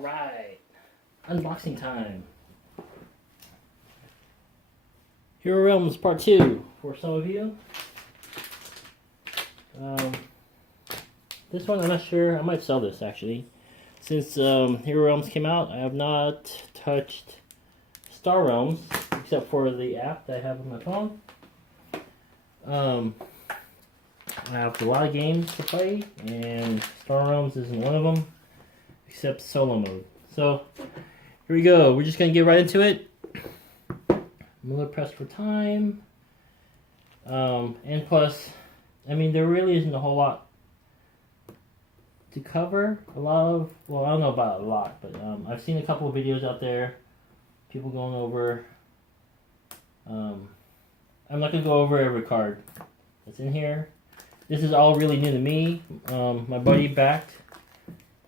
Alright, unboxing time. Hero Realms Part 2 for some of you. This one I'm not sure, I might sell this actually. Since Hero Realms came out, I have not touched Star Realms except for the app that I have on my phone. I have a lot of games to play, and Star Realms isn't one of them, except solo mode. So, here we go. We're just going to get right into it. I'm a little pressed for time. And plus, I mean, there really isn't a whole lot to cover. Well, I don't know about a lot, but I've seen a couple of videos out there, people going over. I'm not going to go over every card that's in here. This is all really new to me. My buddy backed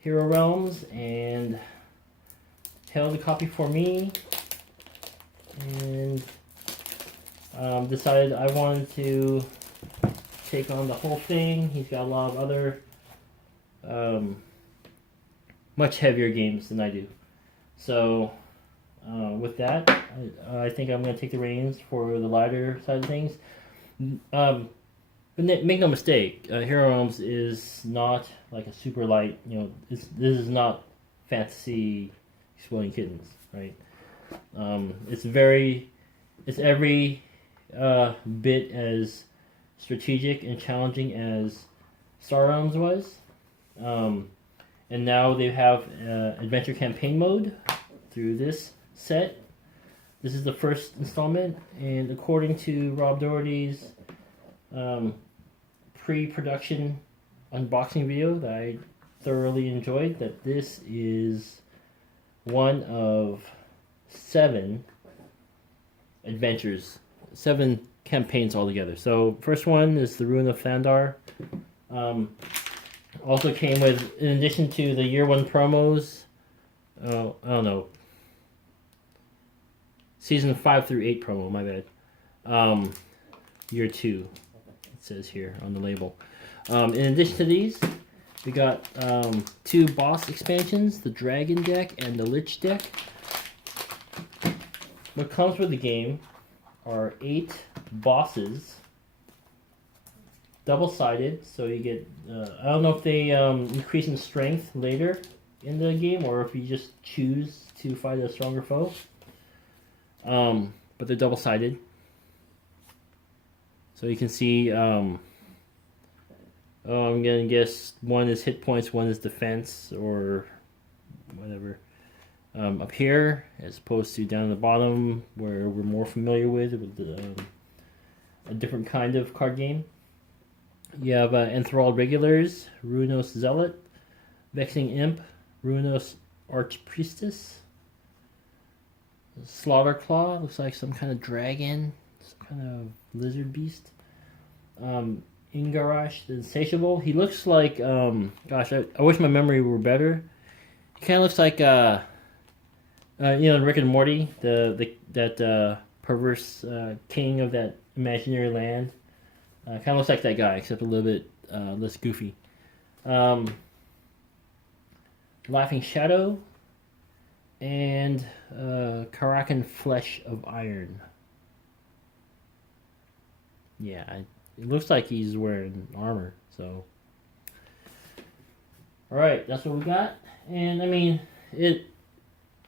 Hero Realms and held a copy for me, and decided I wanted to take on the whole thing. He's got a lot of other much heavier games than I do. So with that, I think I'm going to take the reins for the lighter side of things. But make no mistake, Hero Realms is not like a super light, this is not fantasy exploding kittens, right? It's every bit as strategic and challenging as Star Realms was. And now they have adventure campaign mode through this set. This is the first installment, and according to Rob Doherty's pre-production unboxing video that I thoroughly enjoyed, that this is one of 7 adventures, 7 campaigns altogether. So first one is the Ruin of Thandar. Also came with, in addition to the year 1 promos, I don't know, season 5 through 8 promo, my bad. Year 2, it says here on the label. In addition to these, we got 2 boss expansions, the Dragon deck and the Lich deck. What comes with the game are 8 bosses, double-sided, so you get, I don't know if they increase in strength later in the game, or if you just choose to fight a stronger foe. But they're double-sided. So you can see, I'm going to guess one is hit points, one is defense, or whatever. Up here, as opposed to down at the bottom, where we're more familiar with a different kind of card game. You have Enthralled Regulars, Ruinos Zealot, Vexing Imp, Ruinos Archpriestess, Slaughter Claw, looks like some kind of dragon, some kind of lizard beast. Ingarash the Insatiable. He looks like, gosh, I wish my memory were better. He kind of looks like, Rick and Morty, that perverse king of that imaginary land. Kind of looks like that guy, except a little bit less goofy. Laughing Shadow and Karakan Flesh of Iron. Yeah, it looks like he's wearing armor, so. Alright, that's what we got. And I mean,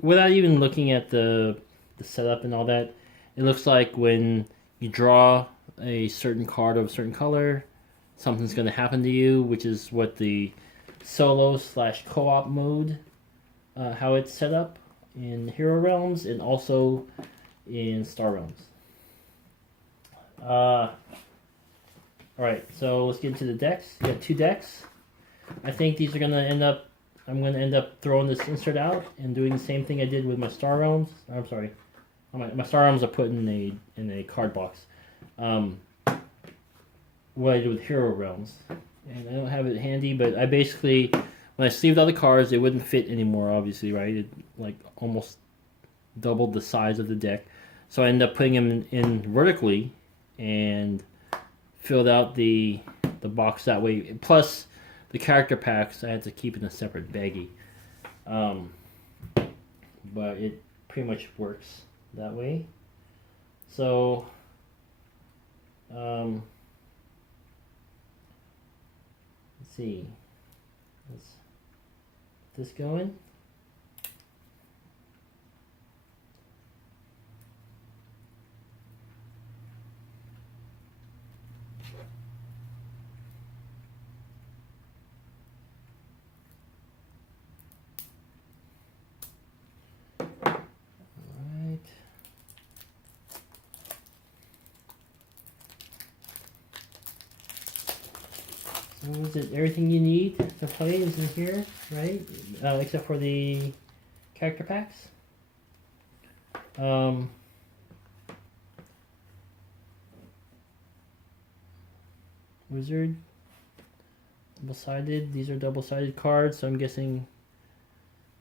without even looking at the setup and all that, it looks like when you draw a certain card of a certain color, something's going to happen to you, which is what the solo/co-op mode, how it's set up in Hero Realms and also in Star Realms. Alright, so let's get into the decks. We got 2 decks. I think these are going to end up, I'm going to end up throwing this insert out and doing the same thing I did with my Star Realms. I'm sorry. My Star Realms are put in a card box. What I did with Hero Realms. And I don't have it handy, but I basically, when I sleeved all the cards, they wouldn't fit anymore, obviously, right? It like almost doubled the size of the deck. So I ended up putting them in vertically and filled out the box that way. Plus, the character packs I had to keep in a separate baggie. but it pretty much works that way. So let's see, let's get this going. What was it? Everything you need to play is in here, right? Except for the character packs. Wizard. Double-sided. These are double-sided cards, so I'm guessing...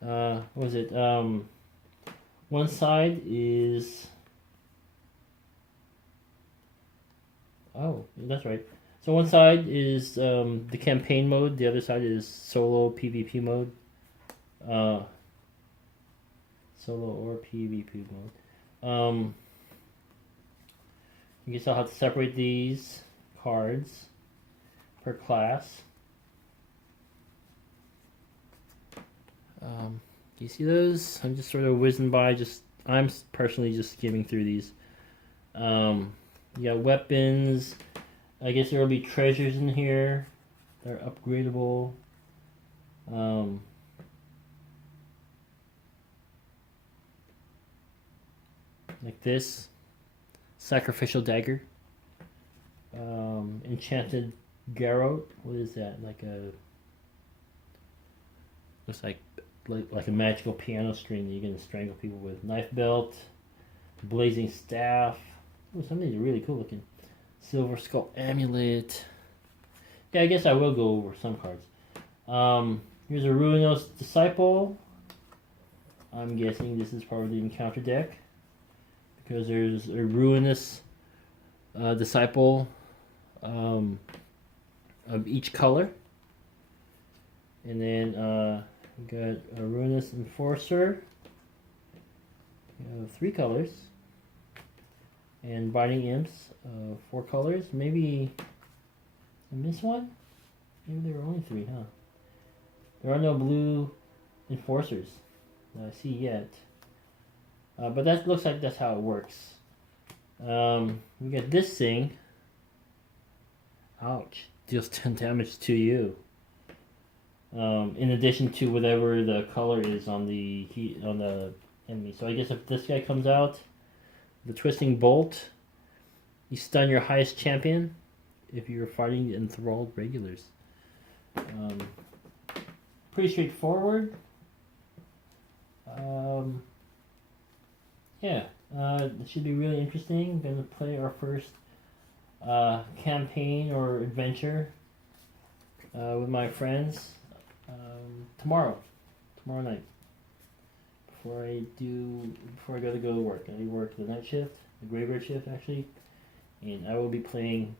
what was it? One side is... Oh, that's right. So one side is the campaign mode, the other side is solo PvP mode. Solo or PvP mode. I guess I'll have to separate these cards per class. Do you see those? I'm just sort of whizzing by. I'm personally just skimming through these. You got weapons. I guess there will be treasures in here. They're upgradable. Like this. Sacrificial dagger. Enchanted garrote. What is that? Like a... Looks like a magical piano string that you're going to strangle people with. Knife belt. Blazing staff. Oh, some of these are really cool looking. Silver Skull Amulet. Yeah, I guess I will go over some cards. Here's a Ruinous Disciple. I'm guessing this is part of the encounter deck, because there's a Ruinous Disciple of each color. And then we got a Ruinous Enforcer. We have 3 colors. And Biting Imps, 4 colors. Maybe I missed one? Maybe there were only 3, huh? There are no blue enforcers that I see yet. But that looks like that's how it works. We got this thing. Ouch. Deals 10 damage to you. In addition to whatever the color is on the enemy. So I guess if this guy comes out, the Twisting Bolt, you stun your highest champion if you're fighting enthralled regulars. Pretty straightforward. Yeah, it should be really interesting. Going to play our first campaign or adventure with my friends tomorrow night. Before I go to work. I work the night shift, the graveyard shift actually, and I will be playing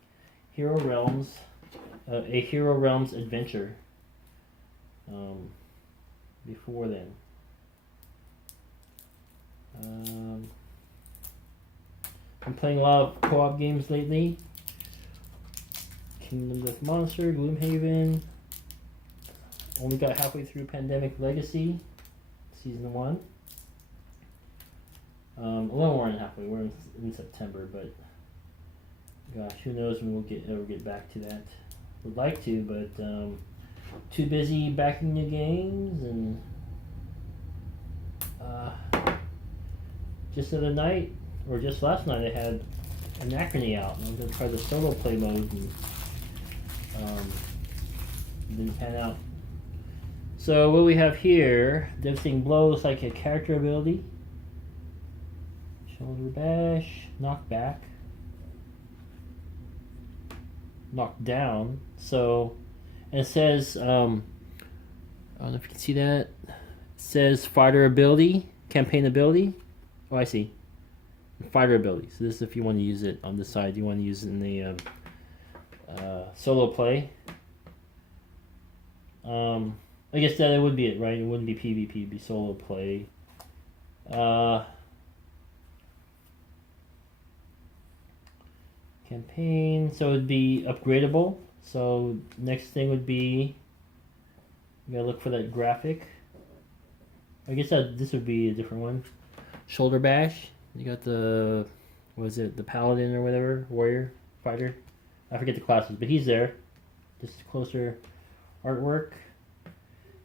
Hero Realms, a Hero Realms adventure. Before then, I'm playing a lot of co-op games lately. Kingdom Death Monster, Gloomhaven. Only got halfway through Pandemic Legacy, Season 1. A little more than halfway. We're in September, but gosh, who knows when we'll ever get back to that. Would like to, but too busy backing new games, and just the other night, or just last night, I had Anachrony out, and I'm going to try the solo play mode, and didn't pan out. So what we have here, Devastating Blow looks like a character ability. Shoulder bash, knockback, knockdown. So, and it says, I don't know if you can see that. It says fighter ability, campaign ability. Oh, I see. Fighter ability. So this is if you want to use it on the side. You want to use it in the solo play. I guess that it would be it, right? It wouldn't be PvP, it'd be solo play. Campaign, so it'd be upgradable. So next thing would be, you gotta look for that graphic. I guess this would be a different one. Shoulder bash. You got the, what is it, the paladin or whatever, warrior, fighter. I forget the classes, but he's there. Just closer artwork.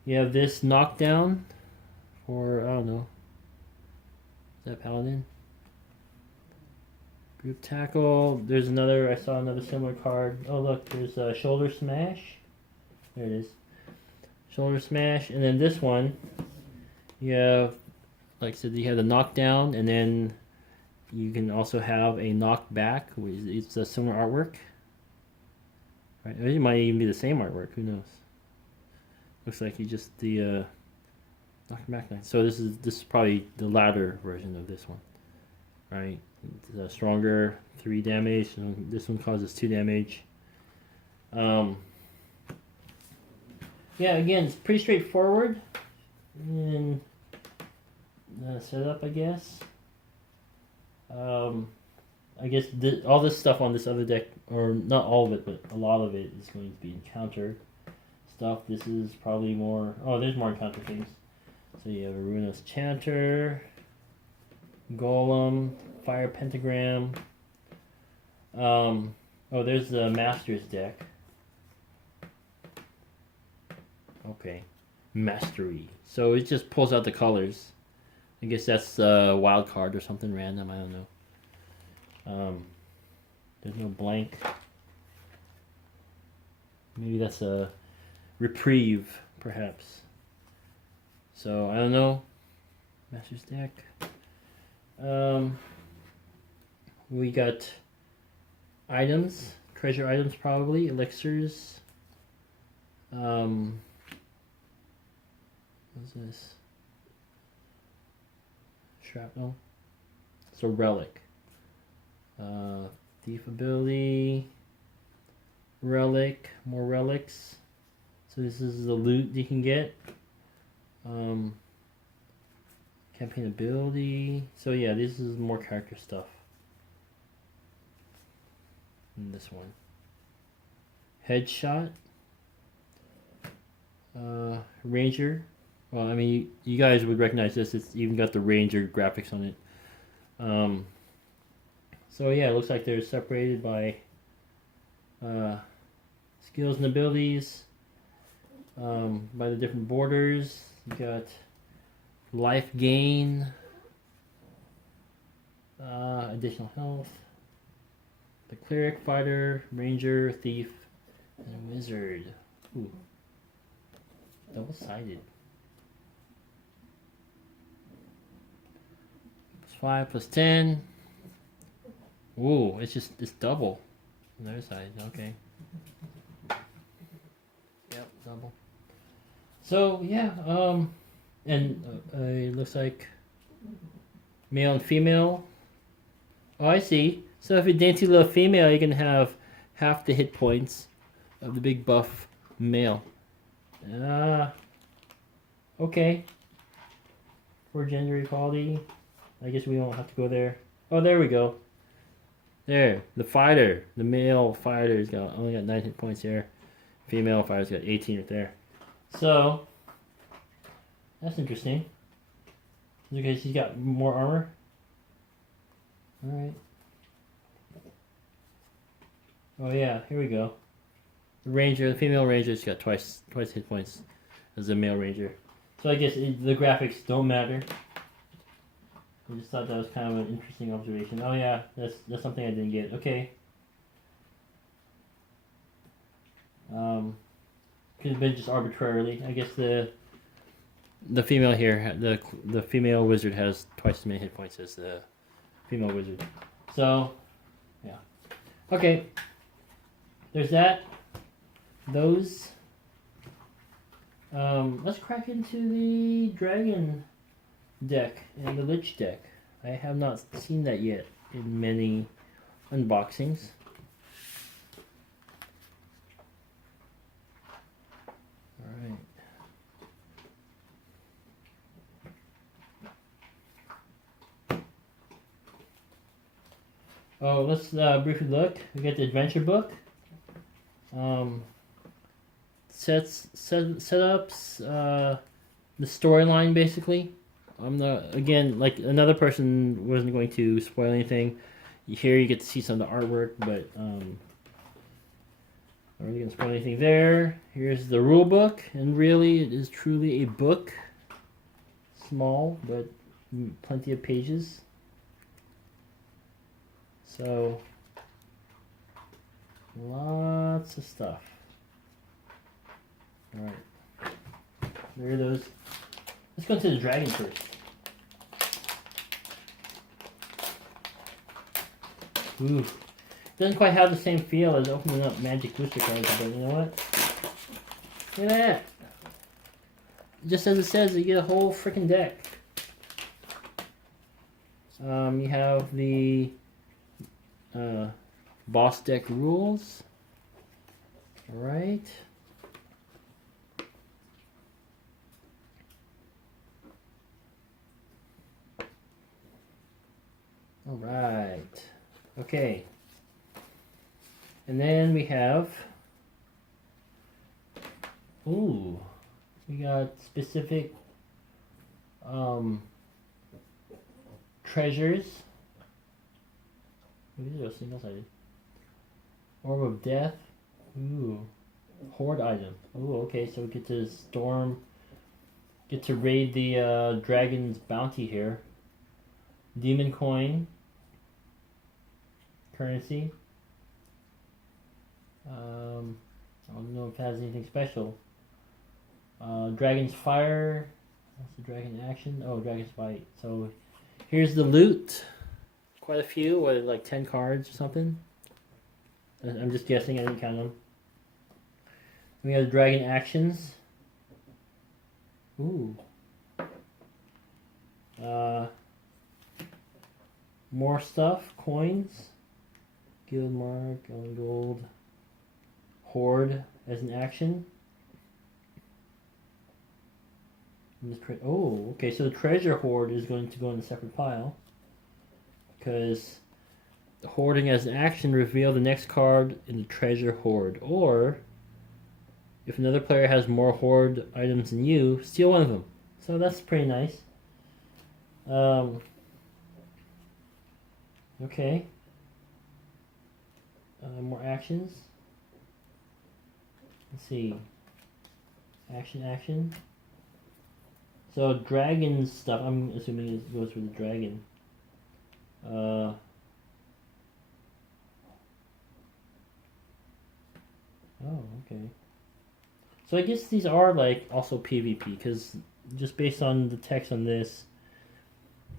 You have this knockdown for, I don't know, is that paladin? Group tackle. There's another, I saw another similar card. Oh look, there's a shoulder smash. There it is. Shoulder smash. And then this one, you have, like I said, you have the knockdown, and then you can also have a knockback. It's a similar artwork. Right? It might even be the same artwork, who knows. Looks like you just the knockback. So this is probably the ladder version of this one. Right? It's a stronger 3 damage, and this one causes 2 damage. Yeah, again, it's pretty straightforward in the setup, I guess. I guess all this stuff on this other deck, or not all of it, but a lot of it is going to be encounter stuff. This is probably more. Oh, there's more encounter things. So you have a Ruinous Chanter, Golem, Fire Pentagram. Oh, there's the Master's deck. Okay, Mastery. So it just pulls out the colors. I guess that's a wild card or something random. I don't know. There's no blank. Maybe that's a reprieve, perhaps. So I don't know. Master's deck. We got items, treasure items probably, elixirs. What's this? Shrapnel. So relic. Thief ability. Relic. More relics. So this is the loot you can get. Campaign ability. So yeah, this is more character stuff. And this one. Headshot. Ranger. Well, I mean, you guys would recognize this. It's even got the Ranger graphics on it. So yeah, it looks like they're separated by skills and abilities, by the different borders. You got life gain, additional health, the cleric, fighter, ranger, thief, and wizard. Ooh, double-sided. +5, +10. Ooh, it's double on the other side. Okay. Yep, double. So yeah, and it looks like male and female. Oh, I see. So if you're dainty little female, you can have half the hit points of the big buff male. Okay. For gender equality, I guess we don't have to go there. Oh, there we go. There, the fighter, the male fighter's only got 9 hit points here. Female fighter's got 18 right there. So that's interesting. Because he's got more armor. All right. Oh yeah, here we go. The ranger, the female ranger's got twice hit points as the male ranger. So I guess the graphics don't matter. I just thought that was kind of an interesting observation. Oh yeah, that's something I didn't get. Okay. Could have been just arbitrarily. I guess the female here, the female wizard has twice as many hit points as the female wizard. So, yeah. Okay. There's that. Those. Let's crack into the dragon deck and the lich deck. I have not seen that yet in many unboxings. Alright. Oh, let's briefly look. We got the adventure book. Setups, the storyline basically. I'm not, again, like another person wasn't going to spoil anything. Here you get to see some of the artwork, but not really gonna spoil anything there. Here's the rule book, and really it is truly a book. Small, but plenty of pages. So lots of stuff. All right, there are those. Let's go to the dragon first. Ooh, doesn't quite have the same feel as opening up magic booster cards, but you know what? Look at that. Just as it says, you get a whole freaking deck. You have the boss deck rules. All right. All right. Okay. And then we have, ooh, we got specific treasures. These are single-sided. Orb of Death. Ooh. Horde item. Ooh, okay, so we get to get to raid the dragon's bounty here. Demon coin. Currency. I don't know if it has anything special. Dragon's Fire. That's the dragon action. Oh, Dragon's Fight. So here's the loot. Quite a few, what, like 10 cards or something? I'm just guessing, I didn't count them. We have dragon actions. Ooh. More stuff, coins. Guild mark, gold. Horde as an action. Oh, okay, so the treasure hoard is going to go in a separate pile. Because hoarding as an action, reveal the next card in the treasure hoard. Or, if another player has more hoard items than you, steal one of them. So that's pretty nice. Okay. More actions. Let's see. Action. So dragon stuff, I'm assuming it goes for the dragon. Oh, okay. So I guess these are like also PvP, because just based on the text on this,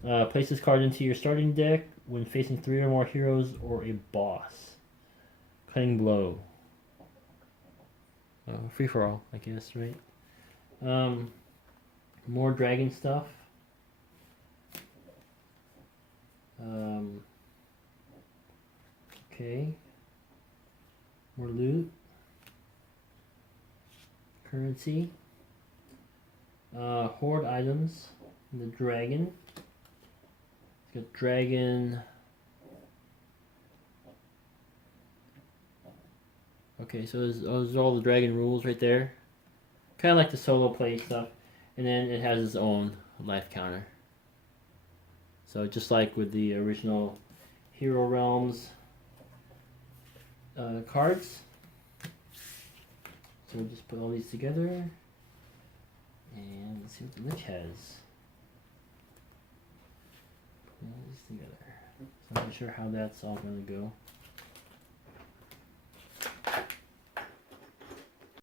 place this card into your starting deck when facing 3 or more heroes or a boss. Cutting blow. Free for all, I guess, right? More dragon stuff. Okay. More loot. Currency. Horde items. The dragon. It's got dragon. Okay, so those are all the dragon rules right there. Kind of like the solo play stuff. And then it has its own life counter. So just like with the original Hero Realms cards. So we'll just put all these together. And let's see what the Lich has. Put all these together. So I'm not sure how that's all going to go.